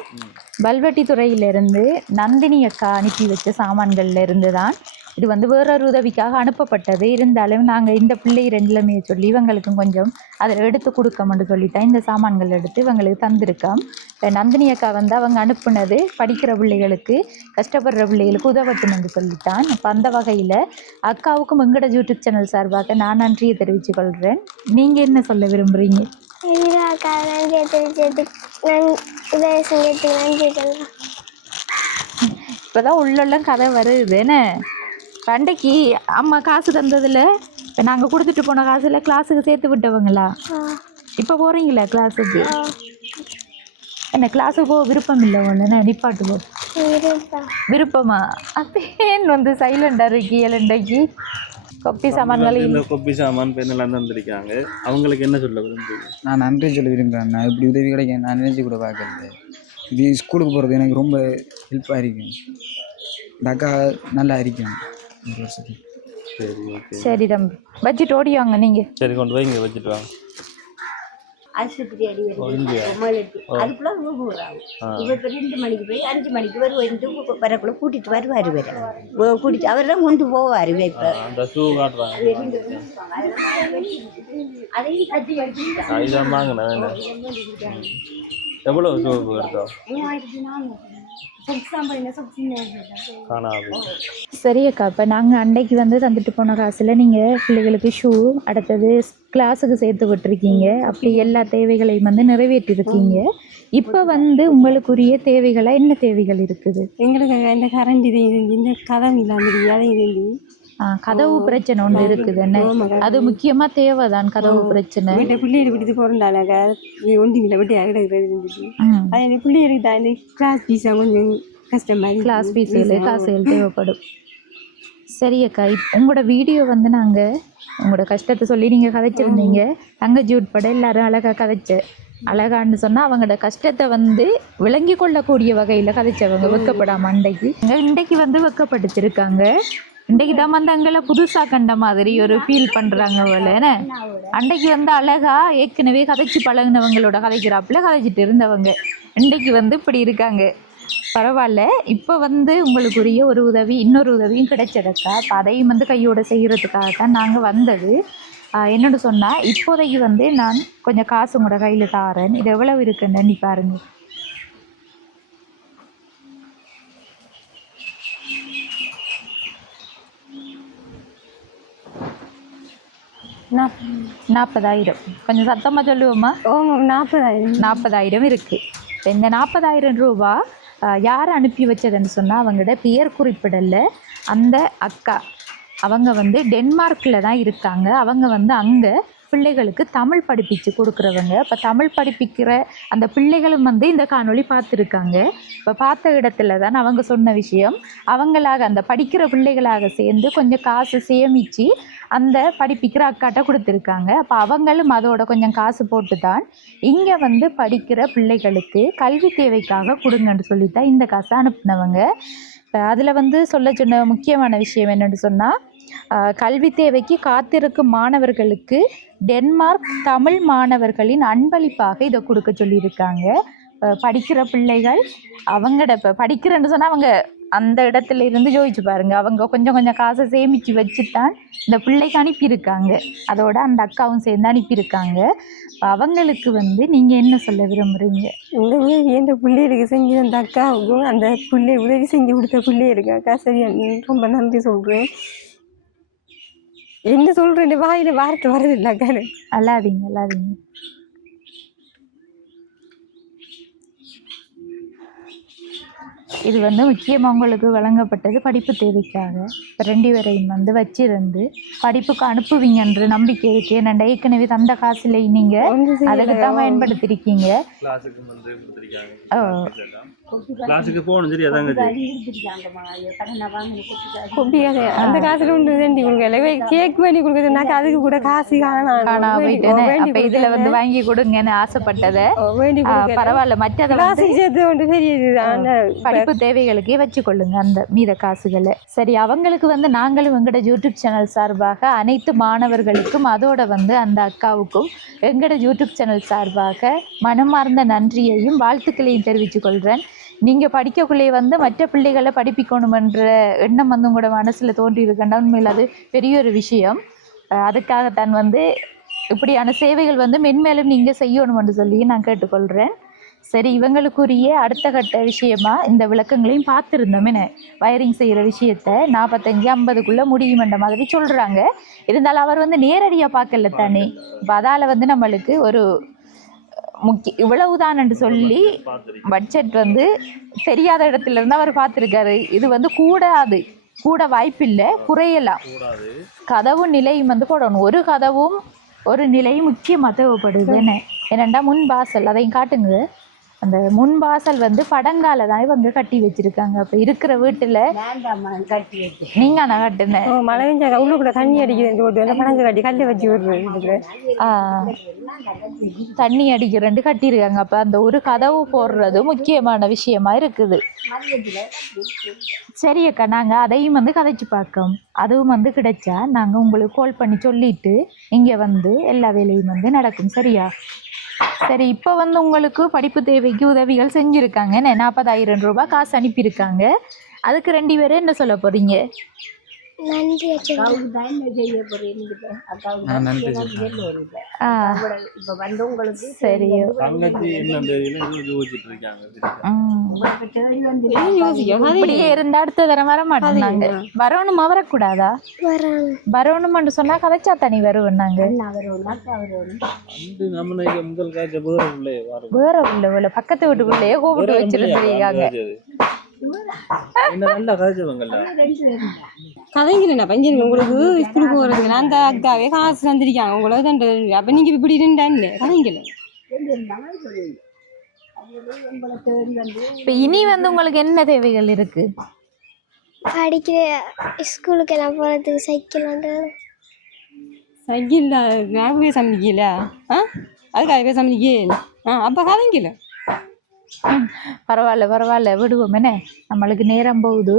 பல்வெட்டி துறையிலிருந்து நந்தினி அக்கா அனுப்பி வச்ச சாமான்கள்ல இருந்து தான் இது வந்து வேறொரு உதவிக்காக அனுப்பப்பட்டது. இருந்தாலும் நாங்கள் இந்த பிள்ளை ரெண்டுலமே சொல்லி இவங்களுக்கும் கொஞ்சம் அதில் எடுத்து கொடுக்கணும்னு சொல்லித்தான் இந்த சாமான்கள் எடுத்து இவங்களுக்கு தந்திருக்கோம். இப்போ நந்தினி அக்கா வந்து அவங்க அனுப்புனது படிக்கிற பிள்ளைகளுக்கு, கஷ்டப்படுற பிள்ளைகளுக்கு உதவட்டும்னு சொல்லித்தான். இப்போ அந்த வகையில் அக்காவுக்கும் எங்களோட யூடியூப் சேனல் சார்பாக நான் நன்றியை தெரிவித்து கொள்கிறேன். நீங்கள் என்ன சொல்ல விரும்புகிறீங்க? இப்போதான் உள்ள கதை வருது என்ன. பண்டைக்கு அம்மா காசு தந்ததில் இப்போ நாங்கள் கொடுத்துட்டு போன காசில் கிளாஸுக்கு சேர்த்து விட்டவங்களா? இப்போ போகிறீங்களா கிளாஸுக்கு? என்ன கிளாஸுக்கு போக விருப்பம் இல்லை ஒன்று நிப்பாட்டு போ விருப்பமா? அப்பேன் வந்து சைலண்டாக இருக்கி இலண்டைக்கு கொப்பி சாமான்கள் இந்த கொப்பி சாமான் பெண்ணெல்லாம் தந்திருக்காங்க. அவங்களுக்கு என்ன சொல்ல விரும்புகிறீங்க? நான் நன்றி சொல்ல விரும்புகிறேன். நான் இப்படி உதவி கிடைக்க நான் நினைச்சு கூட பார்க்கறது. இது ஸ்கூலுக்கு போகிறது எனக்கு ரொம்ப ஹெல்ப்பாக இருக்கும். இந்த அக்கா நல்லா இருக்கும் ஒரு வருஷத்துக்கு. சரி, ஓகே. சரி தம்பி, வச்சுட்டு ஓடிவாங்க நீங்கள். சரி, கொண்டு போய் இங்கே வச்சுட்டு வாங்க. ஆஸ்பத்திரி அடி அதுக்குள்ள ஊராகும். இப்போ 2 மணிக்கு போய் 5 மணிக்கு வருவார். வரக்குள்ள கூட்டிட்டு வருவார். கூட்டிட்டு அவர் தான் கொண்டு போவார். இப்போ அந்த ஷூ காட்டுறாங்க. அதையும் வாங்கினேன். எவ்வளோ ஷூ எடுத்தோம்? சரி அக்கா, இப்போ நாங்கள் அன்னைக்கு வந்து தந்துட்டு போன காசில் நீங்கள் பிள்ளைகளுக்கு ஷூ, அடுத்தது கிளாஸுக்கு சேர்த்து விட்டுருக்கீங்க. அப்படி எல்லா தேவைகளையும் வந்து நிறைவேற்றிருக்கீங்க. இப்போ வந்து உங்களுக்குரிய தேவைகளாக என்ன தேவைகள் இருக்குது? எங்களுக்கு இந்த கரண்ட் இது இந்த கதவு இல்லாமல் இருந்து கதவு பிரச்சனை ஒன்று இருக்குது என்ன, அது முக்கியமாக தேவைதான். கதவு பிரச்சனை வீட்டை பிள்ளைகளுக்கு விட்டு போகிறதால ஒன்றிங்களை விட்டு அகிடுறது இருந்துச்சு. அது எனக்கு பிள்ளைகளுக்கு தான் இந்த கிளாஸ் ஃபீஸாக கொஞ்சம் கஷ்டமாக, கிளாஸ் ஃபீஸுகள் காசுகள் தேவைப்படும். சரி அக்கா, உங்களோட வீடியோ வந்து நாங்கள் உங்களோட கஷ்டத்தை சொல்லி நீங்கள் கதைச்சிருந்தீங்க. தங்கச்சி உட்பட எல்லாரும் அழகாக அழகான்னு சொன்னால் அவங்களோட கஷ்டத்தை வந்து விளங்கி கொள்ளக்கூடிய வகையில் கதைச்சவங்க, வெக்கப்படாமல். இன்றைக்கு வந்து வெக்கப்பட்டுச்சிருக்காங்க. இன்றைக்கு தான் வந்து அங்கே புதுசாக கண்ட மாதிரி ஒரு ஃபீல் பண்ணுறாங்க போல. அன்றைக்கு வந்து அழகா ஏற்கனவே கதைச்சி பழகினவங்களோட கதைக்கிறாப்புல கதைச்சிட்டு இருந்தவங்க இன்றைக்கு வந்து இப்படி இருக்காங்க. பரவாயில்ல. இப்போ வந்து உங்களுக்குரிய ஒரு உதவி, இன்னொரு உதவியும் கிடைச்சதக்கா. இப்போ அதையும் வந்து கையோட செய்கிறதுக்காக தான் நாங்கள் வந்தது. என்னோட சொன்னால் இப்போதைக்கு வந்து நான் கொஞ்சம் காசு உங்களோட கையில் தாரேன். இது எவ்வளவு இருக்குன்னு நீ பாருங்க. $40,000. கொஞ்சம் சத்தமாக சொல்லுவோம்மா. 40,000 இருக்குது. இந்த 40,000 ரூபா யார் அனுப்பி வச்சதுன்னு சொன்னால் அவங்களோட பெயர் குறிப்பிடலை. அந்த அக்கா அவங்க வந்து டென்மார்க்கில் தான் இருக்காங்க. அவங்க வந்து அங்கே பிள்ளைகளுக்கு தமிழ் படிப்பிச்சு கொடுக்குறவங்க. இப்போ தமிழ் படிப்பிக்கிற அந்த பிள்ளைகளும் வந்து இந்த காணொளி பார்த்துருக்காங்க. இப்போ பார்த்த இடத்துல தான் அவங்க சொன்ன விஷயம், அவங்களாக அந்த படிக்கிற பிள்ளைகளாக சேர்ந்து கொஞ்சம் காசு சேமித்து அந்த படிப்பிக்கிற அக்காட்ட கொடுத்துருக்காங்க. அப்போ அவங்களும் அதோட கொஞ்சம் காசு போட்டு தான் இங்கே வந்து படிக்கிற பிள்ளைகளுக்கு கல்வி தேவைக்காக கொடுங்கன்னு சொல்லித்தான் இந்த காசை அனுப்புனவங்க. இப்போ அதில் வந்து சொல்ல சொன்ன முக்கியமான விஷயம் என்னென்னு சொன்னால், கல்வி தேவைக்கு காத்திருக்கும் மாணவர்களுக்கு டென்மார்க் தமிழ் மாணவர்களின் அன்பளிப்பாக இதை கொடுக்க சொல்லியிருக்காங்க. படிக்கிற பிள்ளைகள் அவங்களோட இப்போ படிக்கிறேன்னு சொன்னால் அவங்க அந்த இடத்துல இருந்து யோசிச்சு பாருங்கள், அவங்க கொஞ்சம் கொஞ்சம் காசை சேமித்து வச்சுத்தான் இந்த பிள்ளைக்கு அனுப்பியிருக்காங்க. அதோட அந்த அக்காவும் சேர்ந்து அனுப்பியிருக்காங்க. அவங்களுக்கு வந்து நீங்கள் என்ன சொல்ல விரும்புகிறீங்க? இந்த உதவி எந்த பிள்ளைகளுக்கு செஞ்சு அந்த அக்காவுக்கும் அந்த உதவி செஞ்சு கொடுத்த பிள்ளைகளுக்கு அக்கா சரியா ரொம்ப நன்றி சொல்கிறேன். என்ன சொல்றேன் வாயில வார்த்தை வருது இல்ல. அல்லாதீங்க. இது வந்து முக்கியமாக உங்களுக்கு வழங்கப்பட்டது படிப்பு தேவைக்காக. இப்போ 2 பேரையும் வந்து வச்சிருந்து படிப்புக்கு அனுப்புவீங்கன்ற நம்பிக்கை இருக்கு. ஏன்னா ஏற்கனவே தந்த காசுல நீங்கள் அதுக்கு தான் பயன்படுத்திருக்கீங்க. அந்த காசுல ஒன்று வேண்டி கொடுக்கல, கேக் வேண்டி கொடுக்குறதுனாக்கா அதுக்கு கூட காசு காணாம போயிட்டேன்னு. அப்போ இதில் வந்து வாங்கி கொடுங்கன்னு ஆசைப்பட்டதை பரவாயில்ல, மற்றதை காசு சேர்த்து ஒன்று தெரியுது. படிப்பு தேவைகளுக்கே வச்சுக்கொள்ளுங்க அந்த மீத காசுகளை. சரி, அவங்களுக்கு வந்து நாங்களும் எங்களோட யூடியூப் சேனல் சார்பாக அனைத்து மாணவர்களுக்கும் அதோட வந்து அந்த அக்காவுக்கும் எங்களோட யூடியூப் சேனல் சார்பாக மனமார்ந்த நன்றியையும் வாழ்த்துக்களையும் தெரிவித்துக் கொள்கிறேன். நீங்கள் படிக்கக்குள்ளே வந்து மற்ற பிள்ளைகளை படிப்பிக்கணுமென்ற எண்ணம் வந்து உங்களோட மனசில் தோன்றியிருக்கேன்டா, உண்மையில் அது பெரிய ஒரு விஷயம். அதுக்காகத்தான் வந்து இப்படியான சேவைகள் வந்து மென்மேலும் நீங்கள் செய்யணுமென்று சொல்லி நான் கேட்டுக்கொள்கிறேன். சரி, இவங்களுக்குரிய அடுத்த கட்ட விஷயமா இந்த விளக்கங்களையும் பார்த்துருந்தோம். என்ன வயரிங் செய்கிற விஷயத்த 45-50க்குள்ளே முடியுமென்ற மாதிரி சொல்கிறாங்க. இருந்தாலும் அவர் வந்து நேரடியாக பார்க்கல தானே. இப்போ அதால் வந்து நம்மளுக்கு ஒரு இவ்வளவுதான் என்று சொல்லி பட்ஜெட் வந்து தெரியாத இடத்துல இருந்து அவர் பார்த்துருக்காரு. இது வந்து கூட வாய்ப்பில்லை, குறையலாம். கதவு நிலையும் வந்து போடணும். ஒரு கதவும் ஒரு நிலையும் முக்கியமாக தேவைப்படுது. என்னென்னா முன் வாசல் அதையும் காட்டுங்க. அந்த முன் வாசல் வந்து படங்கால தான் இவங்க கட்டி வச்சிருக்காங்க. அப்போ இருக்கிற வீட்டில் நீங்கள் நான் கட்டுனேன் மழை பெஞ்சா உள்ளுக்குள்ள தண்ணி அடிக்குது, படங்கு கட்டி கல்லை வச்சு விடுறது, தண்ணி அடிக்கிறேன்ட்டு கட்டியிருக்காங்க. அப்போ அந்த ஒரு கதவு போடுறது முக்கியமான விஷயமா இருக்குது. சரி அக்கா, நாங்கள் அதையும் வந்து கதைச்சு பார்க்கோம். அதுவும் வந்து கிடைச்சா நாங்கள் உங்களுக்கு கால் பண்ணி சொல்லிட்டு இங்கே வந்து எல்லா வேலையும் வந்து நடக்கும். சரியா? சரி, இப்போ வந்து உங்களுக்கு படிப்பு தேவைக்கு உதவிகள் செஞ்சுருக்காங்க. 40,000 ரூபாய் காசு அனுப்பியிருக்காங்க. அதுக்கு 2 பேரும் என்ன சொல்ல போகிறீங்க? சரி, இப்படியே இருந்த அடுத்த தரம் வர மாட்டாங்க. வரணுமா வரக்கூடாதா? வரணும்னு சொன்னா கதைச்சா தனி வருவாங்க. வேற உள்ள பக்கத்து வீட்டுக்குள்ளேயே கூப்பிட்டு வச்சிருந்திருக்காங்க. கதைங்களா பஞ்சன் உங்களுக்கு ஸ்கூலுக்கு போகிறதுக்கு அந்த அக்காவே காசு தந்திருக்காங்க உங்களுக்கு தான். அப்போ நீங்கள் இப்படி இருந்தான்னு கதைங்கள. இப்போ இனி வந்து உங்களுக்கு என்ன தேவைகள் இருக்கு? படிக்கிற ஸ்கூலுக்கு எல்லாம் போகிறதுக்கு சைக்கிள் ஞாபகம் சமைக்கல. அதுக்காகவே சமைக்கல. அப்போ கதைங்கள. பரவாயில்ல விடுவோம். என்ன நம்மளுக்கு நேரம் போகுது.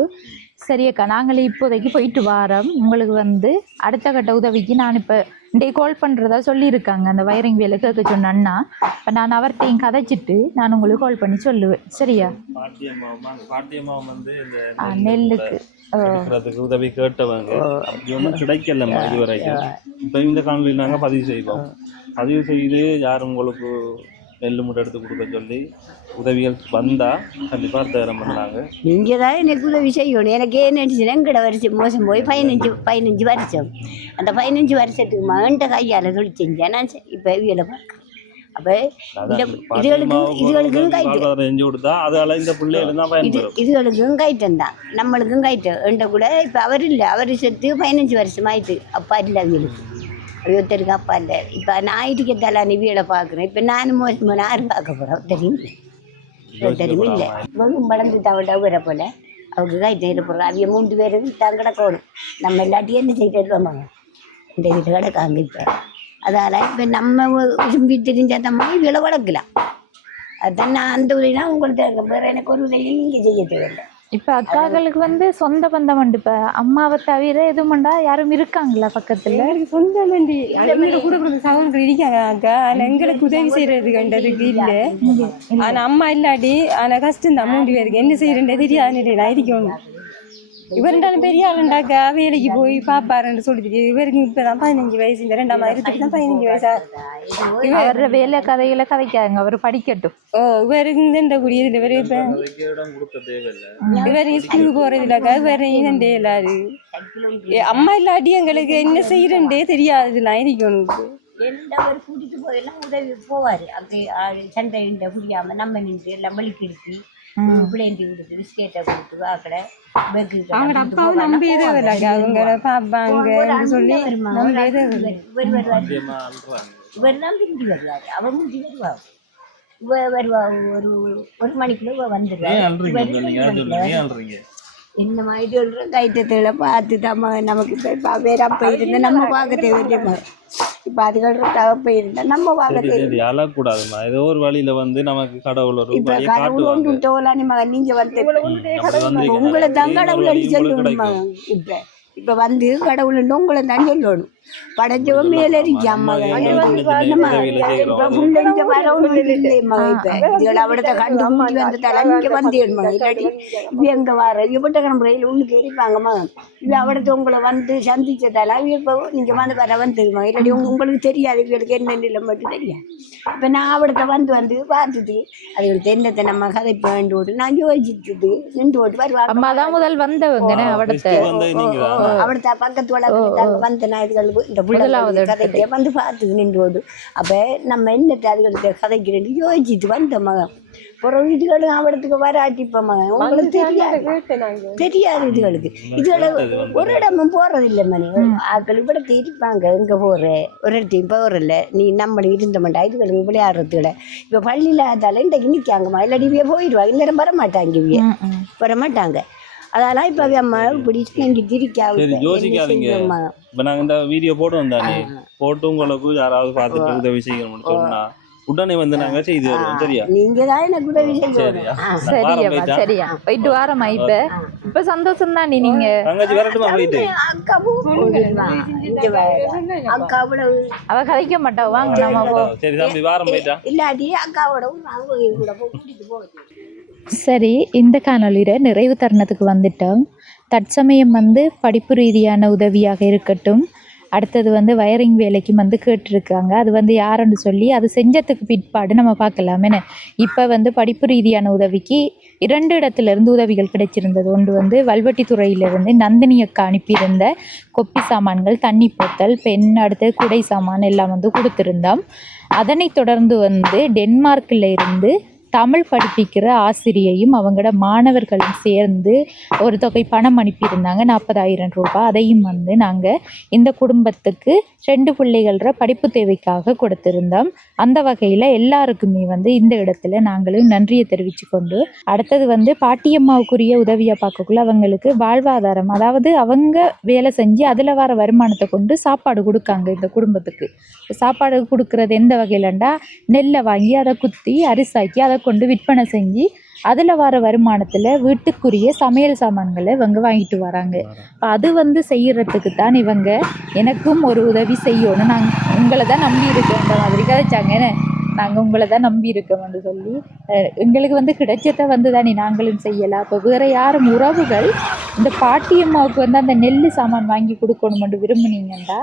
சரியக்கா, நாங்களே இப்போதைக்கு போயிட்டு வாரோம். உங்களுக்கு வந்து அடுத்த கட்ட உதவிக்கு நான் இப்போ கால் பண்ணுறதா சொல்லியிருக்காங்க. அந்த வயரிங் வேலை கேட்க சொன்ன அண்ணா. இப்போ நான் அவர்கிட்டையும் கதைச்சிட்டு நான் உங்களுக்கு கால் பண்ணி சொல்லுவேன். சரியா? நெல்லுக்கு உதவி கேட்டவங்க அப்படி ஒன்றும் கிடைக்கல இது வரைக்கும். இப்போ இந்த காணொலியில் நாங்கள் பதிவு செய்வோம். பதிவு செய்து யார் உங்களுக்கு நெல் மூட்டை எடுத்து கொடுக்க சொல்லி உதவிகள் வந்தால் கண்டிப்பாக தயாரம் பண்ணாங்க. நீங்கள் தான் எனக்கு உதவி செய்யணும். எனக்கு என்ன நினச்சினா எங்கட வருஷம் மோசம் போய் 15 வருஷம். அந்த 15 வருஷத்துக்கு மகன்கிட்ட கையால் சொல்லி செஞ்சேன் நான். இப்போ வீடை பார்க்குறேன். அப்போ இதுகளுக்கும் கைட்டம் தான், நம்மளுக்கும் கைட்டம் என்ற கூட. இப்போ அவர் இல்லை, அவர் செத்து 15 வருஷம் ஆயிட்டு. அப்பா இல்லை அவங்களுக்கு, ஒருத்தருக்கு அப்பா இல்லை. இப்போ நான் இதுக்கெத்தால நீ வீடை பார்க்குறேன். இப்போ நானும் மோசமாக யாரும் பார்க்க போகிறேன் தெரியுங்க. தெரியுமே இல்லை வளர்ந்து தவிட ஊரை போல் அவங்க கைட்டு இருப்போம். அவங்க 3 பேரும் தான் கிடக்கணும். நம்ம எல்லாத்தையும் என்ன செய்யிட்டு வருவாங்க. இந்த வீட்டு கிடக்காங்க. இப்போ அதால் இப்போ நம்ம விரும்பி தெரிஞ்சால் நம்ம இவ்வளோ வளர்க்கலாம். அதுதான் நான் அந்த உதவினா உங்களுக்கு வேறு எனக்கு ஒரு உதவியும் நீங்கள் செய்ய தேவையில்லை. இப்போ அக்காக்களுக்கு வந்து சொந்த பந்தம் உண்டு. இப்போ அம்மாவை தவிர எதுவும்ண்டா யாரும் இருக்காங்களா பக்கத்தில்? சொந்த மண்டி கூட சகோதரர்கள் இருக்காங்க அக்கா. ஆனால் எங்களுக்கு உதவி செய்யறது கண்டதுக்கு இல்லை. ஆனால் அம்மா இல்லாட்டி ஆனால் கஷ்டம் தான். 3 பேருக்கு என்ன செய்யறேன் தெரியாது. நான் இருக்கணும். இவருண்டாலும் பெரிய ஆளுண்டாக்கா வேலைக்கு போய் பாப்பாருன்னு சொல்லிட்டு இவருக்கு இப்பதான் 15 வயசு, இந்த 2ஆம் ஆயிரத்துக்கு தான் 15 வயசா. அவர வேலை கதையில கதைக்காங்க, அவர் படிக்கட்டும். இவருக்கு இந்த குடியதுல இவரு இப்ப இவரு ஸ்கூலுக்கு போறது இல்லக்கா, இவரு இதண்டே இல்லாது அம்மா இல்லாட்டி எங்களுக்கு என்ன செய்யறே தெரியாதுலாம் இருக்கணும். எல்லாரும் கூட்டிட்டு போயெல்லாம் உதவி போவாரு. அப்படி சண்டை புரியாம நம்ம நின்று எல்லாம் வலிக்கிடுச்சு பிள்ளைண்டி விடுத்து பிஸ்கெட்டை கொடுத்து வாக்கடை அவங்க அப்பாவும் நம்பியதே இல்லக்கா, அவங்க பாப்பாங்கன்னு சொல்லி நம்பியதே இல்லை. இவர் தான் பிரிஞ்சு வருவாரு, அவர் முடிஞ்சு வருவார். வருவா ஒரு மணிக்குள்ள வந்துடுவாரு. என்ன மாதிரி சொல்கிறோம், கைத்தத்தில் பார்த்து தான் நமக்கு இப்போ வேற அப்போ இருந்தால் நம்ம பார்க்க தேவையில்லை. இப்போ அதுக்கப்புறம் தகப்ப இருந்தால் நம்ம பார்க்க தேவை அழக்கூடாதுமா. ஏதோ ஒரு வழியில வந்து நமக்கு கடவுள் ஒரு இப்போ கடவுள் ஒன்று தோலானி மகன் நீங்கள் வந்து உங்களை தான் கடவுள் அடி சொல்லணும் மகன். இப்போ வந்து கடவுள் உங்களை தான் சொல்லணும். படைச்சவன் மேலே இருக்கான் மகன். இப்போ பிள்ளைங்க வரவும் இல்லை மகன். இப்போ இதுகளை அவிடத்தை கண்டு மூடி வந்ததால இங்கே வந்தேன் மகன். இல்லாட்டி இப்போ எங்கே வர இவட்ட கிளம்புறையில் ஒன்று எரிப்பாங்க மகன். இப்போ அவிடத்தை உங்களை வந்து சந்திச்சதால இப்போ நீங்கள் வந்து வர வந்து மகன். இல்லாட்டி உங்களுக்கு தெரியாது, இவங்களுக்கு என்ன இல்லை மட்டும் தெரியாது. இப்போ நான் அவிடத்தை வந்து பார்த்துட்டு அதுகளுக்கு என்னத்தை நம்ம கதை வேண்டோடு நான் யோசிச்சுட்டு நின்று ஓட்டு வருவாங்க. அம்மா தான் முதல் வந்தவங்க அவிடத்தை அவிடத்தை பக்கத்து வளர்த்து வந்த நான் இதுகள் இந்த பிள்ளைங்க கதைக்கு வந்து பார்த்து நின்றோடு. அப்போ நம்ம என்னத்தை அதுகளுக்கு கதைக்கிறேன் யோசிச்சுட்டு வந்த மகன். அப்புறம் இதுகளும் அவடத்துக்கு வராட்டிப்ப மகன் உங்களுக்கு தெரியாது இதுகளுக்கு. இதுகளை ஒரு இடமும் போறதில்லை மணி. ஆக்கள் இவிடத்தை இருப்பாங்க, எங்கே போகிற ஒரு இடத்தையும் போகிறதில்ல. நீ நம்மளை இருந்தமாட்டா இதுகளுக்கு விளையாடுறதுல இப்போ பள்ளியில் அதால இன்றைக்கு நிற்காங்கம்மா. இல்லாட்டி இவையே போயிடுவாங்க, இந்நேரம் வரமாட்டாங்க, இவையே வரமாட்டாங்க. அதெல்லாம் இப்போ அம்மா இப்படி இங்கே யோசிக்காதீங்க. இப்போ நாங்கள் இந்த வீடியோ போடுவோம் தானே, போட்டு உங்களுக்கு யாராவது பார்த்துட்டு உதவி செய்யணும்னு சொன்னா உடனே வந்து நாங்க செய்து வருவோம். சரியா? நீங்க தான் எனக்கு உதவி செய்யணும். சரியா சரியா போயிட்டு வாரமா. இப்ப சந்தோஷம் தான். நீங்க தங்கச்சி வரட்டுமா போயிட்டு? அக்காவோட அவ கதைக்க மாட்டா, வாங்க நம்ம போ. சரி தம்பி வாரம் போயிட்டா இல்லாட்டி அக்காவோட கூட கூட்டிட்டு போகுது. சரி, இந்த காணொலியில் நிறைவு தருணத்துக்கு வந்துட்டோம். தற்சமயம் வந்து படிப்பு ரீதியான உதவியாக இருக்கட்டும், அடுத்தது வந்து வயரிங் வேலைக்கு வந்து கேட்டிருக்காங்க. அது வந்து யாருன்னு சொல்லி அது செஞ்சதுக்கு பிற்பாடு நம்ம பார்க்கலாமேன்னு. இப்போ வந்து படிப்பு ரீதியான உதவிக்கு 2 இடத்துலேருந்து உதவிகள் கிடைச்சிருந்தது. ஒன்று வந்து வல்வெட்டித்துறையிலிருந்து நந்தினி அக்கா அனுப்பியிருந்த கொப்பி சாமான்கள், தண்ணி போத்தல், பென், அடுத்து குடை சாமான் எல்லாம் வந்து கொடுத்துருந்தோம். அதனைத் தொடர்ந்து வந்து டென்மார்க்கில் இருந்து தமிழ் படிப்பிக்கிற ஆசிரியையும் அவங்களோட மாணவர்களும் சேர்ந்து ஒரு தொகை பணம் அனுப்பியிருந்தாங்க, 40,000 ரூபாய். அதையும் வந்து நாங்கள் இந்த குடும்பத்துக்கு 2 பிள்ளைகள படிப்பு தேவைக்காக கொடுத்திருந்தோம். அந்த வகையில் எல்லாருக்குமே வந்து இந்த இடத்துல நாங்களும் நன்றியை தெரிவித்து கொண்டு, அடுத்தது வந்து பாட்டியம்மாவுக்குரிய உதவியை பார்க்கக்குள்ள அவங்களுக்கு வாழ்வாதாரம், அதாவது அவங்க வேலை செஞ்சு அதில் வர வருமானத்தை கொண்டு சாப்பாடு கொடுக்காங்க இந்த குடும்பத்துக்கு. சாப்பாடு கொடுக்கறது எந்த வகையிலண்டா, நெல்லை வாங்கி அதை குத்தி அரிசாக்கி அதை கொண்டு விற்பனை செஞ்சு அதில் வர வருமானத்தில் வீட்டுக்குரிய சமையல் சாமான்களை இவங்க வாங்கிட்டு வராங்க. இப்போ அது வந்து செய்கிறதுக்கு தான் இவங்க எனக்கும் ஒரு உதவி செய்யணும், நாங்கள் உங்களை தான் நம்பி இருக்கோன்ற மாதிரி கதைச்சாங்க. நாங்கள் உங்களை தான் நம்பி இருக்கோம்னு சொல்லி எங்களுக்கு வந்து கிடைச்சதை வந்து தானே நாங்களும் செய்யலாம். இப்போ வேறு யாரும் உறவுகள் இந்த பாட்டியம்மாவுக்கு வந்து அந்த நெல் சாமான் வாங்கி கொடுக்கணுமென்று விரும்புனீங்கன்னா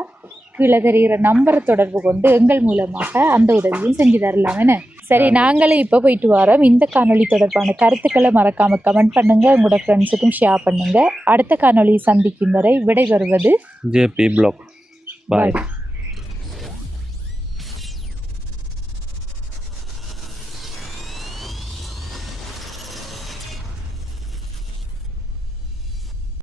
கீழே தெரிகிற நம்பரை தொடர்பு கொண்டு எங்கள் மூலமாக அந்த உதவியும் செஞ்சு தரலாமே. சரி, நாங்களும் இப்போ போயிட்டு வரோம். இந்த காணொளி தொடர்பான கருத்துக்களை மறக்காமல் கமெண்ட் பண்ணுங்கள், உங்களோட ஃப்ரெண்ட்ஸுக்கும் ஷேர் பண்ணுங்கள். அடுத்த காணொளியை சந்திக்கும் வரை விடைபெறுவது JP Blog. பாய்.